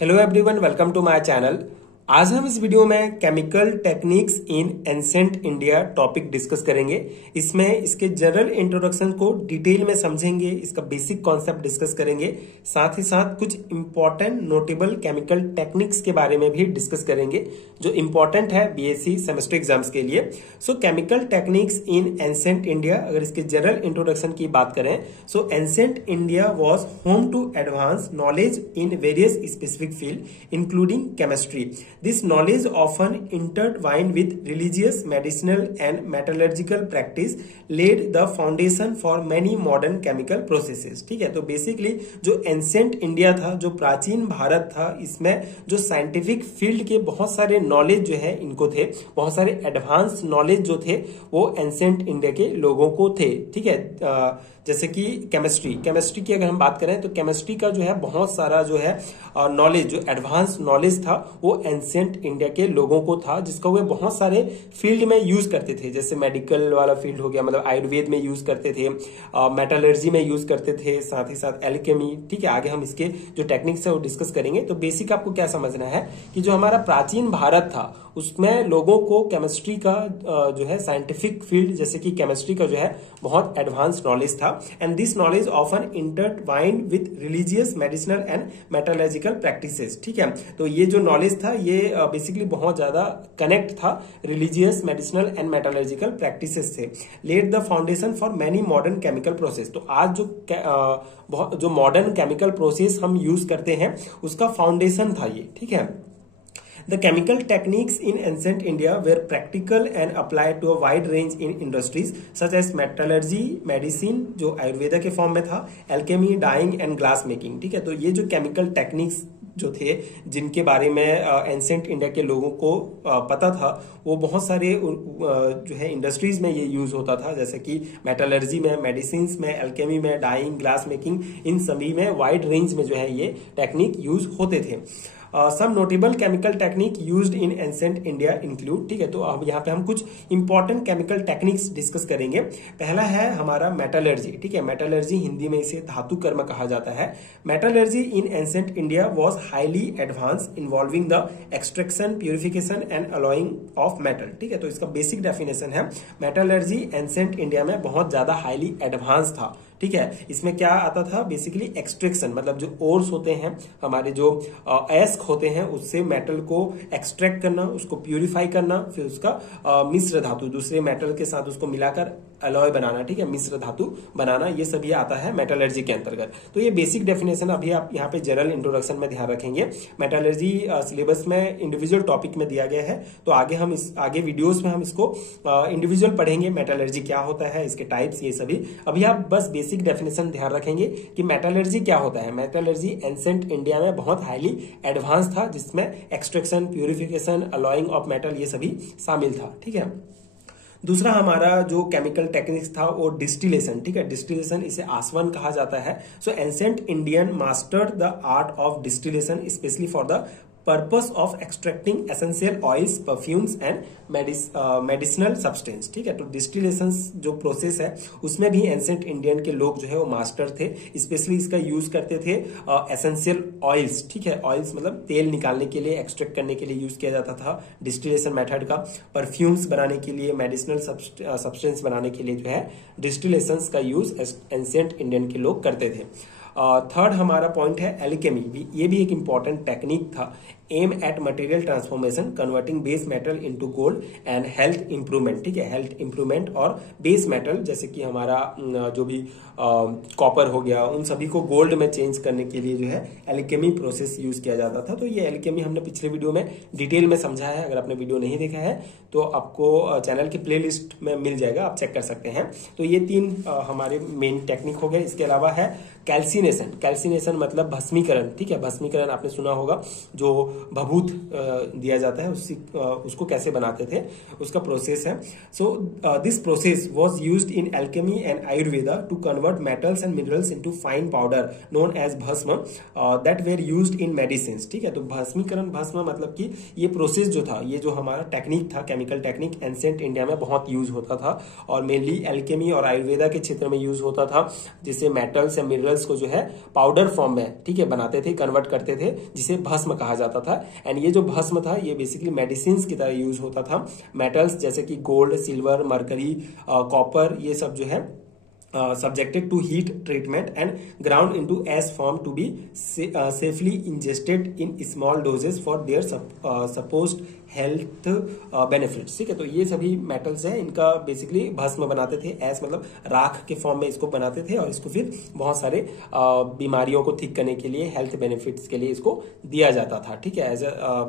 Hello everyone, welcome to my channel. आज हम इस वीडियो में chemical techniques in ancient India topic discuss करेंगे। इसमें इसके जनरल इंट्रोडक्शन को डिटेल में समझेंगे, इसका बेसिक कॉन्सेप्ट डिस्कस करेंगे, साथ ही साथ कुछ इंपॉर्टेंट नोटेबल केमिकल टेक्निक्स के बारे में भी डिस्कस करेंगे जो इंपॉर्टेंट है बीएससी सेमेस्टर एग्जाम्स के लिए। So chemical techniques in ancient India, अगर इसके जनरल इंट्रोडक्शन की बात करें, so ancient India was home to advance knowledge in various specific field including chemistry. This knowledge often intertwined with religious, medicinal and metallurgical practice laid the foundation for many modern chemical processes. ठीक है, तो basically जो ancient India था, जो प्राचीन भारत था, इसमें जो साइंटिफिक फील्ड के बहुत सारे नॉलेज जो है इनको थे, बहुत सारे एडवांस नॉलेज जो थे वो एंसेंट इंडिया के लोगों को थे। ठीक है, जैसे कि केमिस्ट्री की अगर हम बात करें तो केमिस्ट्री का जो है बहुत सारा जो है नॉलेज, जो एडवांस नॉलेज था वो एंसेंट इंडिया के लोगों को था, जिसका वे बहुत सारे फील्ड में यूज करते थे। जैसे मेडिकल वाला फील्ड हो गया, मतलब आयुर्वेद में यूज करते थे, मेटलर्जी में यूज करते थे, साथ ही साथ एल्केमी। ठीक है, आगे हम इसके जो टेक्निक्स है वो डिस्कस करेंगे। तो बेसिक आपको क्या समझना है कि जो हमारा प्राचीन भारत था उसमें लोगों को केमिस्ट्री का जो है साइंटिफिक फील्ड जैसे कि केमिस्ट्री का जो है बहुत एडवांस नॉलेज था। And this knowledge often intertwined with religious, medicinal and metallurgical practices. ठीक है, तो ये जो नॉलेज था ये बेसिकली बहुत ज्यादा कनेक्ट था religious, medicinal and metallurgical practices से। Led the foundation for many modern chemical process. तो आज जो मॉडर्न केमिकल प्रोसेस हम यूज करते हैं उसका फाउंडेशन था ये। ठीक है, The chemical techniques in ancient India were practical and applied to a wide range in industries such as metallurgy, medicine जो आयुर्वेदा के फॉर्म में था, alchemy, dyeing and glass making. ठीक है, तो ये जो केमिकल टेक्निक्स जो थे जिनके बारे में एंसेंट इंडिया के लोगों को पता था वो बहुत सारे जो है इंडस्ट्रीज में ये यूज होता था, जैसे कि मेटलर्जी में, मेडिसिन में, एल्केमी में, डाइंग, ग्लास मेकिंग, इन सभी में वाइड रेंज में जो है ये टेक्निक यूज होते थे। Some notable chemical technique used in ancient India include. ठीक है, तो अब यहाँ पे हम कुछ इंपॉर्टेंट केमिकल टेक्निक्स डिस्कस करेंगे। पहला है हमारा मेटलर्जी। ठीक है, मेटलर्जी हिंदी में इसे धातु कर्म कहा जाता है। Metallurgy in ancient India was highly advance involving the extraction, purification and alloying of metal. ठीक है, तो इसका बेसिक डेफिनेशन है मेटलर्जी एंसेंट इंडिया में बहुत ज्यादा हाईली एडवांस था। ठीक है, इसमें क्या आता था बेसिकली एक्सट्रैक्शन, मतलब जो ओर्स होते हैं हमारे, जो एस्क होते हैं, उससे मेटल को एक्सट्रैक्ट करना, उसको प्यूरिफाई करना, फिर उसका मिश्र धातु दूसरे मेटल के साथ उसको मिलाकर अलॉय बनाना। ठीक है, मिश्र धातु बनाना, ये सभी आता है मेटलर्जी के अंतर्गत। तो ये बेसिक डेफिनेशन अभी आप यहाँ पे जनरल इंट्रोडक्शन में ध्यान रखेंगे। मेटलर्जी सिलेबस में इंडिविजुअल टॉपिक में दिया गया है, तो आगे वीडियोस में हम इसको इंडिविजुअल पढ़ेंगे, मेटलर्जी क्या होता है, इसके टाइप्स, ये सभी। अभी आप बस बेसिक डेफिनेशन ध्यान रखेंगे कि मेटलर्जी क्या होता है। मेटलर्जी एंसेंट इंडिया में बहुत हाईली एडवांस था, जिसमें extraction, purification, alloying of metal ये सभी शामिल था। ठीक है, दूसरा हमारा जो केमिकल टेक्निक्स था वो डिस्टिलेशन। ठीक है, डिस्टिलेशन इसे आसवन कहा जाता है। So ancient Indian mastered the art of distillation specially for the purpose of extracting essential oils, perfumes and medicinal substance. ठीक है, तो डिस्टिलेशन जो प्रोसेस है उसमें भी एंसेंट इंडियन के लोग जो है वो मास्टर थे। स्पेशली इसका यूज करते थे एसेंशियल ऑयल्स। ठीक है, ऑयल्स मतलब तेल निकालने के लिए, एक्सट्रैक्ट करने के लिए यूज किया जाता था डिस्टिलेशन मेथड का। परफ्यूम्स बनाने के लिए, मेडिसिनल सब्सटेंस बनाने के लिए जो है डिस्टिलेशन का यूज एंसेंट इंडियन के लोग करते थे। थर्ड हमारा पॉइंट है एल्केमी। ये भी एक इंपॉर्टेंट टेक्निक था। Aim at material transformation, converting base metal into gold and health improvement. ठीक है, हेल्थ इंप्रूवमेंट और बेस मेटल जैसे कि हमारा जो भी कॉपर हो गया, उन सभी को गोल्ड में चेंज करने के लिए जो है एल्केमी प्रोसेस यूज किया जाता था। तो ये एल्केमी हमने पिछले वीडियो में डिटेल में समझा है। अगर आपने वीडियो नहीं देखा है तो आपको चैनल की प्लेलिस्ट में मिल जाएगा, आप चेक कर सकते हैं। तो ये तीन हमारे मेन टेक्निक हो गए। इसके अलावा है कैल्सिनेशन। कैल्सिनेशन मतलब भस्मीकरण। ठीक है, भस्मीकरण आपने सुना होगा, जो भभूत दिया जाता है उसको कैसे बनाते थे, उसका प्रोसेस है। So this process was used in alchemy and Ayurveda to convert metals and minerals into fine powder known as bhasma that were used in medicine. ठीक है, तो भस्मीकरण, भस्म मतलब कि ये प्रोसेस जो था, ये जो हमारा टेक्निक था, केमिकल टेक्निक, एंसेंट इंडिया में बहुत यूज होता था और मेनली एल्केमी और आयुर्वेदा के क्षेत्र में यूज होता था, जिससे मेटल्स एंड मिनरल्स मिनरल्स को जो है पाउडर फॉर्म में, ठीक है, बनाते थे, कन्वर्ट करते थे, जिसे भस्म कहा जाता था। एंड ये जो भस्म था ये बेसिकली मेडिसिन की तरह यूज होता था। मेटल्स जैसे कि गोल्ड, सिल्वर, मरकरी, कॉपर, ये सब जो है subjected to heat treatment and ground into ash form to be safely ingested in small doses for their supposed health benefits, ठीक है। तो ये सभी मेटल्स हैं, इनका बेसिकली भस्म बनाते थे, ऐस मतलब राख के फॉर्म में इसको बनाते थे और इसको फिर बहुत सारे बीमारियों को ठीक करने के लिए, हेल्थ बेनिफिट्स के लिए इसको दिया जाता था, ठीक है। एज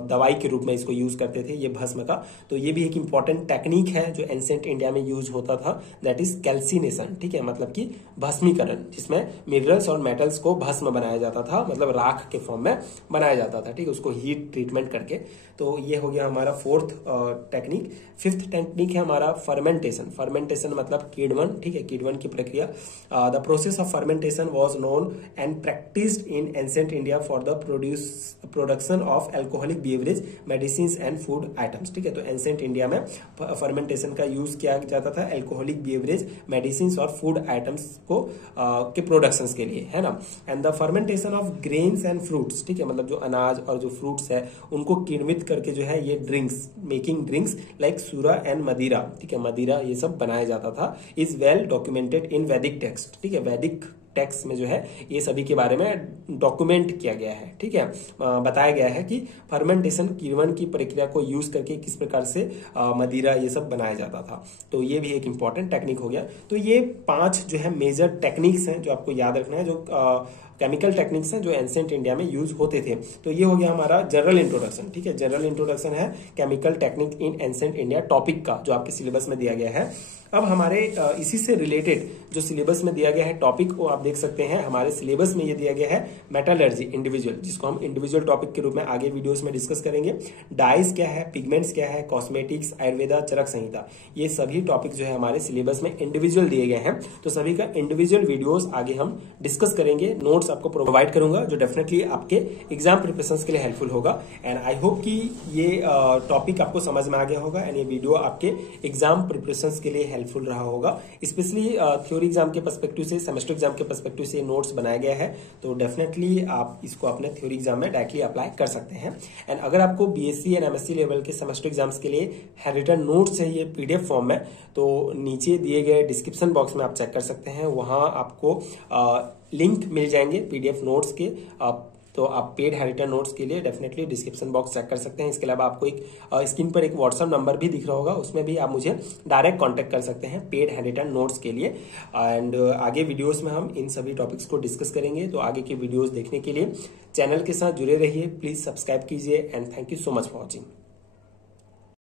दवाई के रूप में इसको यूज करते थे ये भस्म का। तो ये भी एक इंपॉर्टेंट टेक्निक है जो एंशिएंट इंडिया में यूज होता था, दैट इज कैल्सिनेशन, ठीक है, मतलब कि भस्मीकरण, जिसमें मिनरल्स और मेटल्स को भस्म बनाया जाता था, मतलब राख के फॉर्म में बनाया जाता था, ठीक है, उसको हीट ट्रीटमेंट करके। तो ये हो गया हमारा फोर्थ टेक्निक। फिफ्थ टेक्निक है हमारा फर्मेंटेशन। फर्मेंटेशन मतलब किण्वन, ठीक है, किण्वन की प्रक्रिया। The process of fermentation was known and practised in ancient India for the production of alcoholic beverage, medicine and food items, ठीक है। तो एंशिएंट इंडिया में फर्मेंटेशन का यूज किया जाता था अल्कोहलिक बेवरेज, मेडिसिन और फूड आइटम्स को के प्रोडक्शन के लिए, है ना। And the fermentation of grains and fruits, ठीक है, मतलब जो अनाज और जो फ्रूट्स है उनको किण्वित करके जो है ये ड्रिंक्स, मेकिंग ड्रिंक्स लाइक सूरा एंड मदिरा, ठीक है, मदिरा ये सब बनाया जाता था, इज वेल डॉक्यूमेंटेड इन वैदिक टेक्स्ट, ठीक है। वैदिक टेक्स्ट में जो है ये सभी के बारे में डॉक्यूमेंट किया गया है, ठीक है, बताया गया है कि फर्मेंटेशन, किण्वन की प्रक्रिया को यूज करके किस प्रकार से मदिरा ये सब बनाया जाता था। तो ये भी एक इंपॉर्टेंट टेक्निक हो गया। तो ये 5 जो है मेजर टेक्निक्स हैं जो आपको याद रखना है, जो केमिकल टेक्निक्स हैं जो एंशिएंट इंडिया में यूज होते थे। तो ये हो गया हमारा जनरल इंट्रोडक्शन, ठीक है। जनरल इंट्रोडक्शन है chemical technique in ancient India topic का, जो आपके सिलेबस में दिया गया है। अब हमारे इसी से रिलेटेड जो सिलेबस में दिया गया है टॉपिक को आप देख सकते हैं। हमारे सिलेबस में ये दिया गया है मेटलर्जी इंडिविजुअल, जिसको हम इंडिविजुअल टॉपिक के रूप में आगे वीडियोस में डिस्कस करेंगे। डाइज क्या है, पिगमेंट्स क्या है, कॉस्मेटिक्स, आयुर्वेदा, चरक संहिता, ये सभी टॉपिक जो है हमारे सिलेबस में इंडिविजुअल दिए गए हैं। तो सभी का इंडिविजुअल वीडियोस आगे हम डिस्कस करेंगे, नोट्स आपको प्रोवाइड करूंगा जो डेफिनेटली आपके एग्जाम प्रिपरेशन के लिए हेल्पफुल होगा। एंड आई होप कि ये टॉपिक आपको समझ में आ गया होगा एंड ये वीडियो आपके एग्जाम प्रिपरेशन के लिए हेल्पफुल रहा होगा। स्पेशली थ्योरी एग्जाम के पर्सपेक्टिव से, सेमेस्टर एग्जाम के पर्सपेक्टिव से नोट्स बनाया गया है, तो डेफिनेटली आप इसको अपने थ्योरी एग्जाम में डायरेक्टली अप्लाई कर सकते हैं। एंड अगर आपको बीएससी एंड एमएससी लेवल के सेमेस्टर एग्जाम्स के लिए रिटन नोट्स चाहिए पीडीएफ फॉर्म में, तो नीचे दिए गए डिस्क्रिप्शन बॉक्स में आप चेक कर सकते हैं, वहां आपको लिंक मिल जाएंगे पीडीएफ नोट्स के। तो आप पेड हैरिटन नोट्स के लिए डेफिनेटली डिस्क्रिप्शन बॉक्स चेक कर सकते हैं। इसके अलावा आपको एक स्क्रीन पर एक व्हाट्सएप नंबर भी दिख रहा होगा, उसमें भी आप मुझे डायरेक्ट कांटेक्ट कर सकते हैं पेड हैरिटन नोट्स के लिए। एंड आगे वीडियोस में हम इन सभी टॉपिक्स को डिस्कस करेंगे। तो आगे की वीडियोस देखने के लिए चैनल के साथ जुड़े रहिए, प्लीज सब्सक्राइब कीजिए and thank you so much for watching.